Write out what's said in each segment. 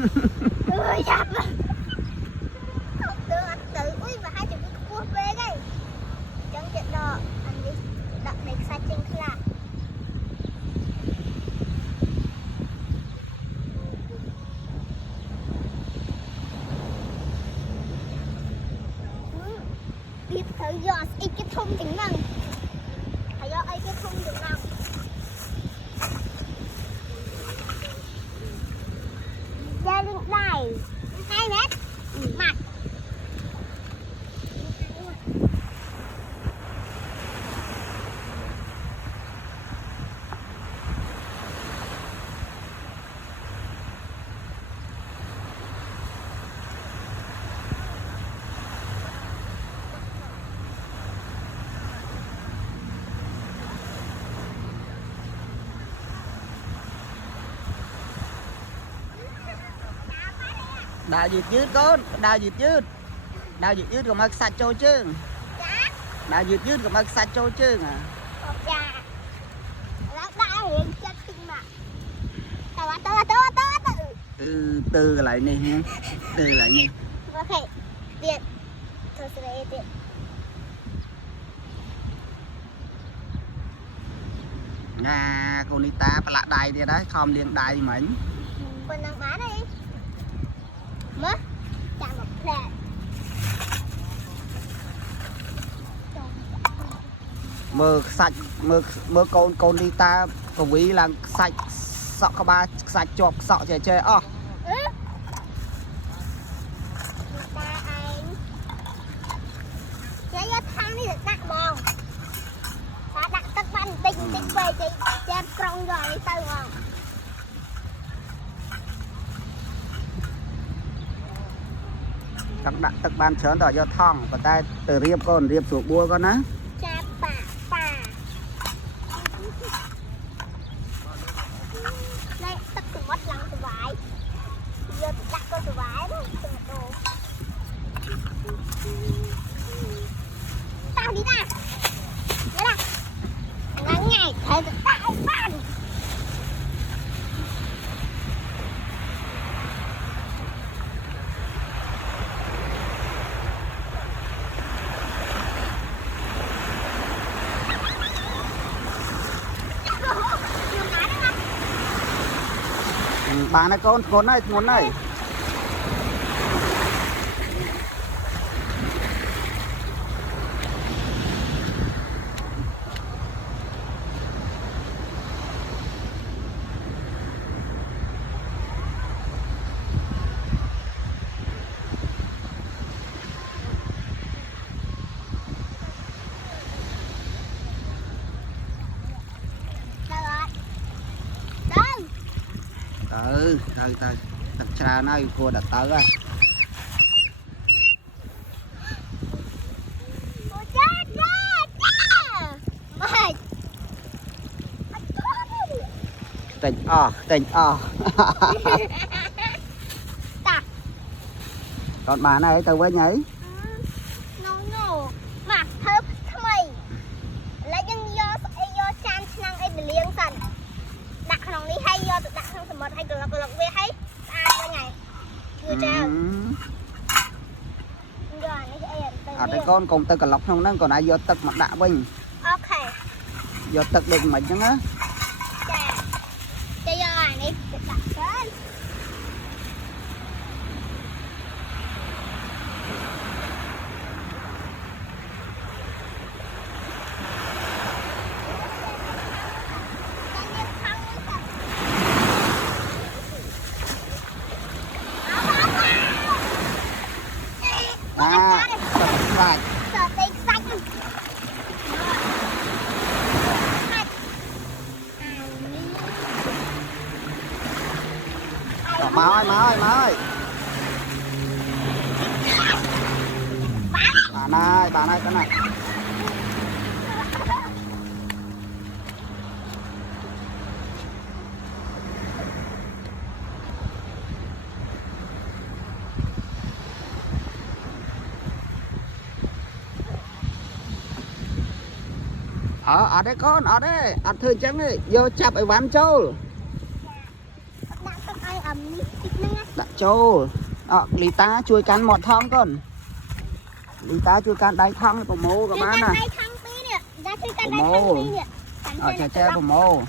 Ui chặt tự tự ui và hai chữ cua về đây chẳng chuyện đó anh đi đặt để xa chân là đi thử dò ít cái thùng tính năng thử dò ấy cái thùng tính năng gia đình này 2 mét mặt đào dứt con đào dứt còn mặc sạch trôi chứ đào dứt còn mặc sạch trôi chứ à từ lại nè từ lại nè ok điện thôi sẽ lấy điện con đi ta phải lại đài thì đấy không liền đài mình con đang bán đi mất chạm một lẹ mơ sạch mơ con đi ta có ví là sạch sọ các ba sạch chọc sọ chơi ta anh chơi cho thang đi được đặt bòn ta đặt tất bánh tinh tinh về thì chơi trong rồi đi từ không các đặt tất ban chớn tỏ cho thong và ta từ riêng con riêng xuống bua con á cha bà đây tất cả mất lăng từ vải giờ đặt con từ vải đó từ đồ tao đi ra đây là ngắn ngày thấy được tao ban bà này con này muốn này từ tập trà này cô đặt tới rồi tỉnh còn bà này từ với nhảy mà thơmทำไม lấy dân do chan năng ai bị liêng sẵn đặt nòng đi hay do đặt thằng sầm mật hay từ lọc về hay qua ngày vừa treo ở đây con cùng từ cả lọc không nó còn ai do tật mặt đạ bình ok do tật đừng mình chứ á cho giờ này đặt lên sợ tiền xanh má ơi bà này cái này ở đây con ở đây ăn thử trắng đi vô chập ở ván châu châu lì ta chui cắn mọt thong con lì ta chui cắn đáy thong của mô các bạn nè của mô chè chè của mô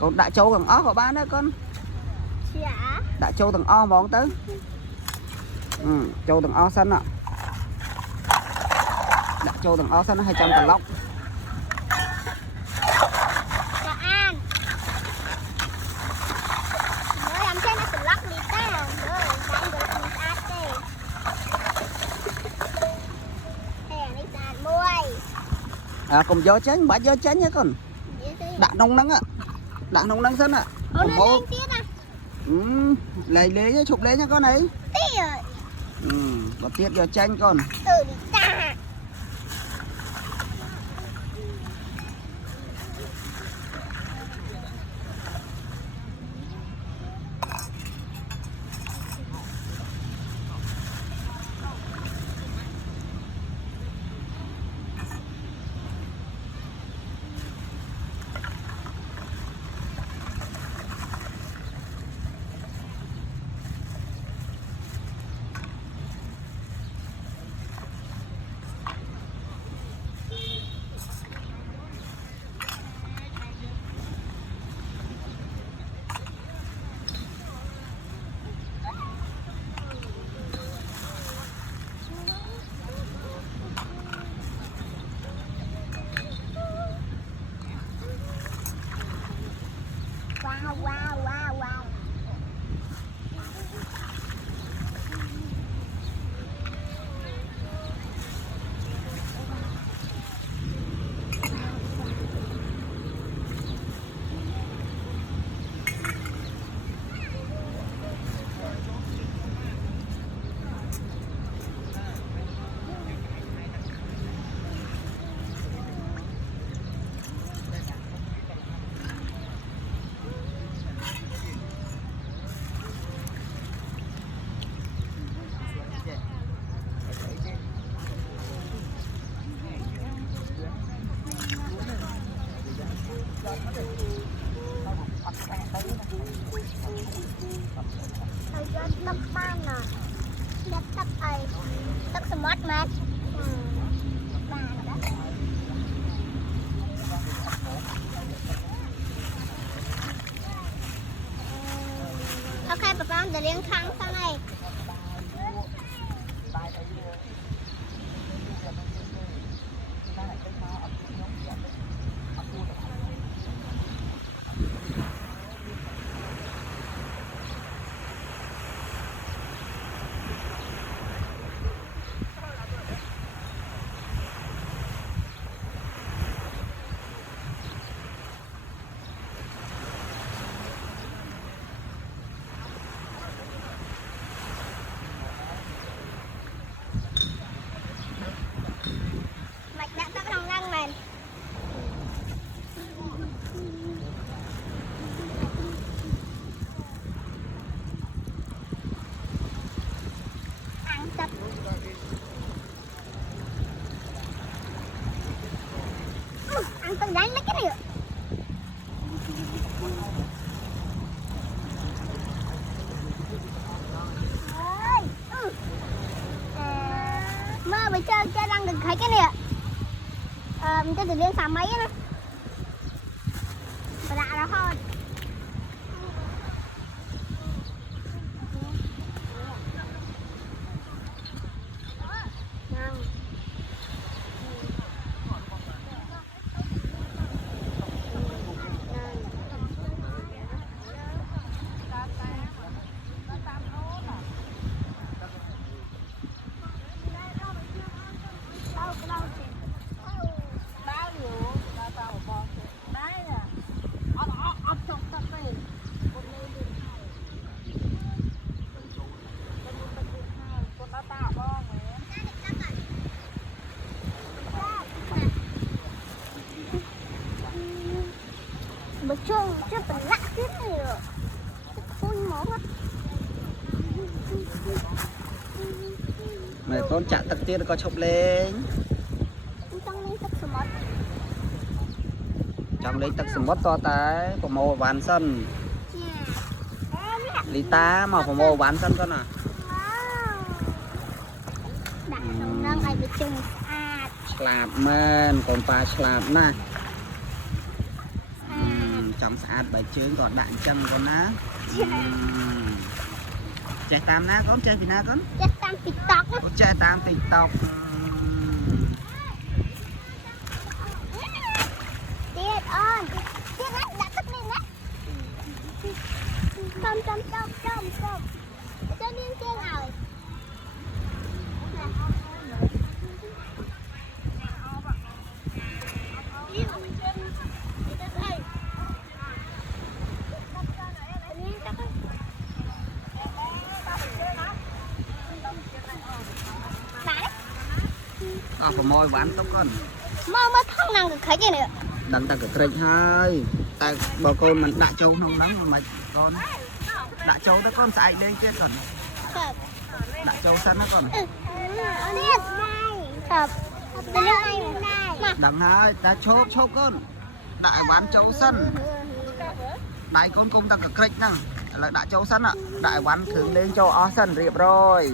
con đại châu thằng ó của bạn đó con đại châu thằng o món tới châu thằng o xanh ạ đại châu thằng o xanh 200 cà lóc cùng gió chén bả gió chén nhé con đạn nông nắng ạ đạn nông nắng xanh ạ lấy nhá chụp lấy nhá con ấy và tiết gió chén con wow. Tóc ban nè, tóc ấy, tóc smart mát, ban đó. Ok, papa, để liên khăn sang này. Ăn từng đánh lấy cái này. Mơ bây giờ chơi đang được thấy cái này ạ. Mình chơi từ liên xả mấy nữa. Và đã đó thôi. Mà chưa từng lạ thế này rồi. Phun máu á. mẹ con chặt tắc tiết có chụp lên trong lên tắc sầm mót trong lấy tắc sầm mót to tới của mồ bán sân lý ta mà của mồ bán sân con à đặt trong nâng ai bị chừng slap men còn pa slap nè trong sạch bài chương còn đạn chân con ná chạy tam ná con chơi vì ná con chạy tam tiktok chạy tam tiktok tiết ơn tiết á đã tất lên á trong cho nên tiết rồi có môi bán tóc con mà thằng nào được thấy gì nữa đằng ta cái trịch hơi ta bao con mình đã trâu không lắm mà con đã trâu đó con xài đây chết còn đã trâu sân đó con đằng hai ta chốt con đại bán trâu sân đại con công ta cái trịch nè là đã trâu sân ạ đại bán thường lên châu ó sân riệp rồi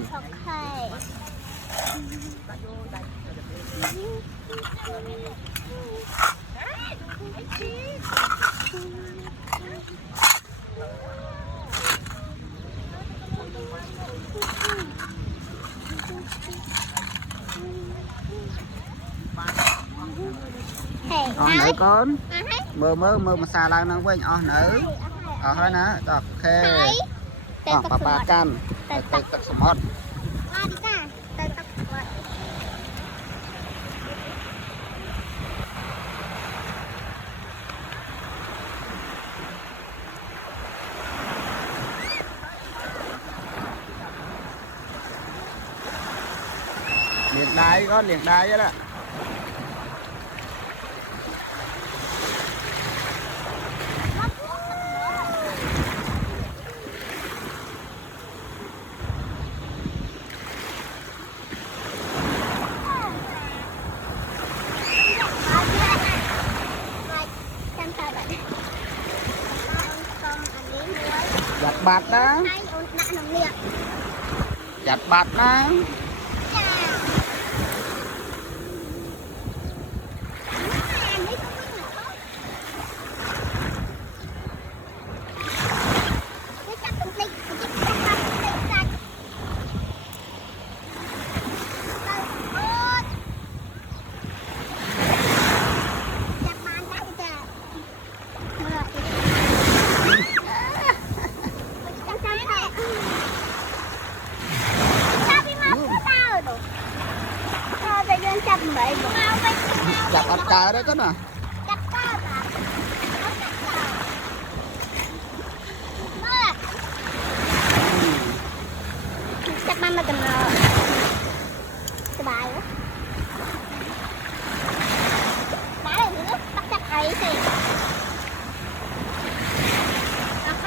nữ con mơ mà xà lan nó quên nữ hơi nè ok papa can tật smart liền đai con liền đai vậy đó giặt bạt đó giặt bạt đó chặt ớt cà đấy con à chặt ba mà cầm bài quá đá này nữa bắt chặt ấy thì ok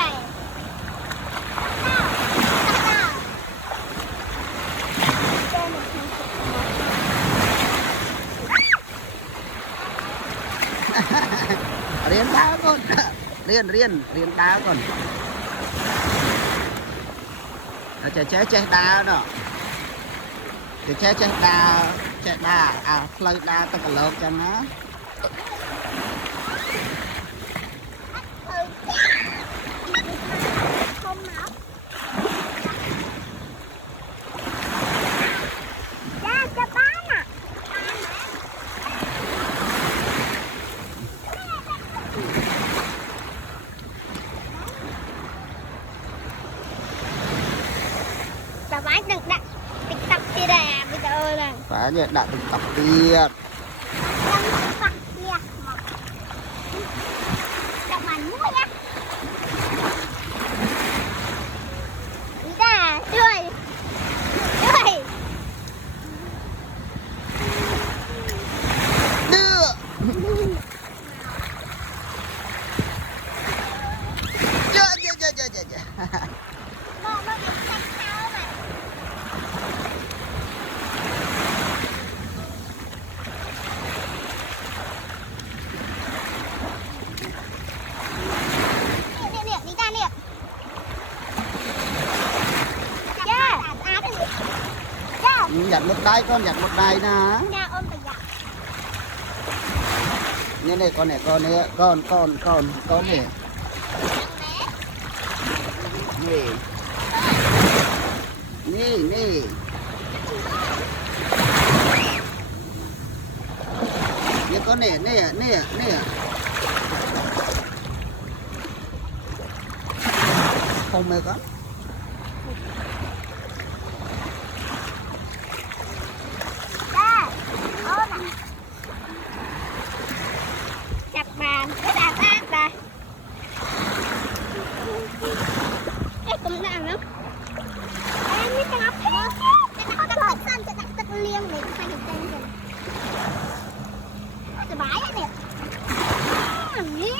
riêng đá con riêng đá con chế đá đó chế đá à phơi đá tất cả lợp cho nó phải đừng đặt TikTok kia ra bây giờ này phải vậy đặt TikTok kia đặt màn mua nhá đi ra chơi đưa giặt một đáy con giặt một đáy nè Nha ôm tờ giặt. như này con này con này con này nè như con này nè không mẹ con Chặt bàn, cái đàn ác đây. Ê, cũng đàn lắm. Em biết cái ngọc thế. Cái ngọc đặt xanh, cái đặt tất liêng để phải được tên rồi. Cái bãi này nè. Đi.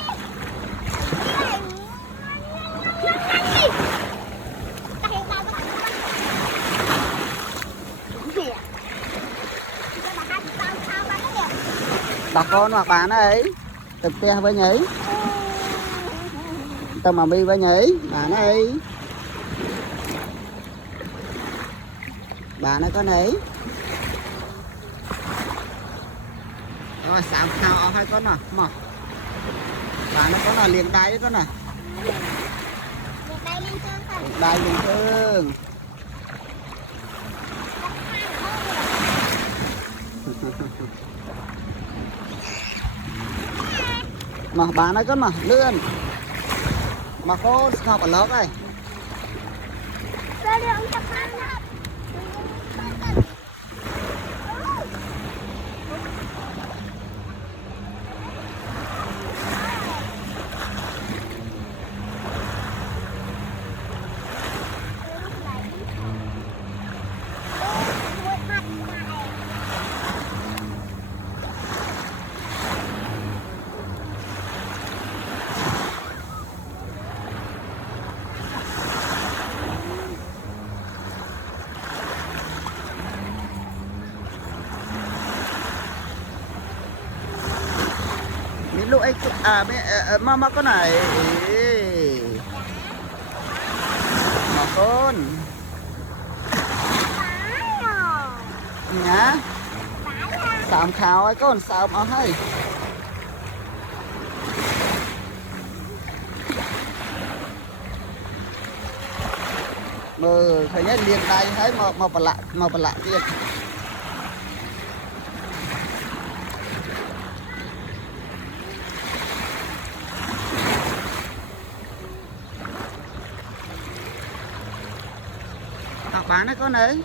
Ta hiện tại các bạn. Đúng kìa. Cái bà hai sao ba cái kìa. bà con hoặc bà ấy tập te với nhảy tao mà bi với nhảy bà nó có nấy rồi sao khao hai con nè mà bà nó có là liền đáy con nè đáy liền thương mà bà nó có mà lươn mà có học ở lớp này lúc ấy mà con này mà con nhá sạm khao ấy con sạm ở hay mờ thấy nhá liền đây thấy mà bà lạទៀតbán đấy con ấy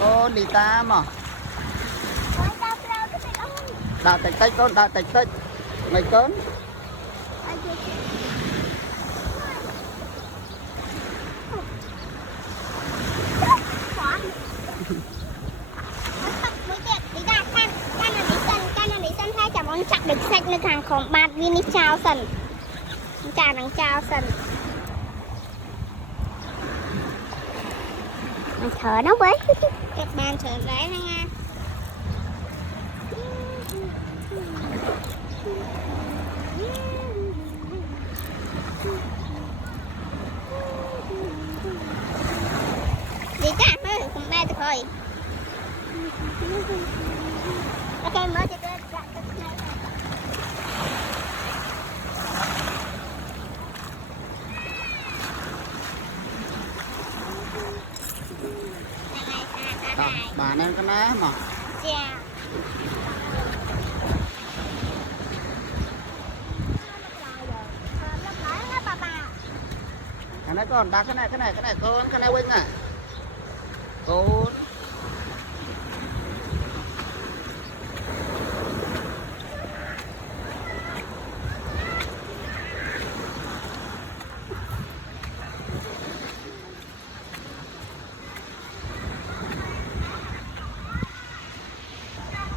con đi ta mà đào tạch tách con đào tạch tách mày con chặt được sạch nơi hàngของบาทวินิจชาวสันจานหนังชาวสันมันthở nó với các bạn thở rẽ nha nha đi cả mới được cùng ba được rồi ok mới cho tôi bà nên cái ná mà cái này còn đá cái này con cái này quên à con